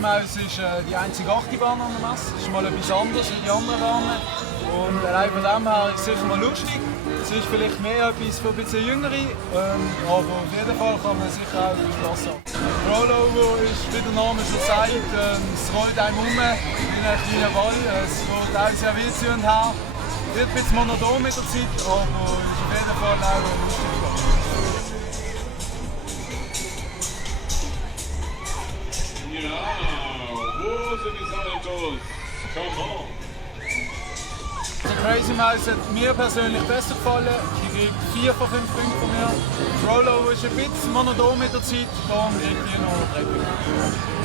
Maus ist die einzige Achterbahn an der Messe. Das ist mal etwas anderes als die anderen Bahnen. Und allein von dem her ist es sicher mal lustig. Es ist vielleicht mehr etwas für ein bisschen Jüngere, aber auf jeden Fall kann man sicher auch Spass haben. Rollover ist, wie der Name schon sagt, es rollt einem um wie ein kleiner Ball. Es geht auch sehr witzig und her. Wird ein bisschen monoton mit der Zeit, aber ist auf jeden Fall auch ein lustiger Ball. Ja, wo sind die Saltos? Come on! Die Crazy Maus hat mir persönlich besser gefallen. Die kriegt 4 von 5 Punkten von mir. Rollover ist ein bisschen monoton mit der Zeit, darum kriegt die noch 3 Punkte.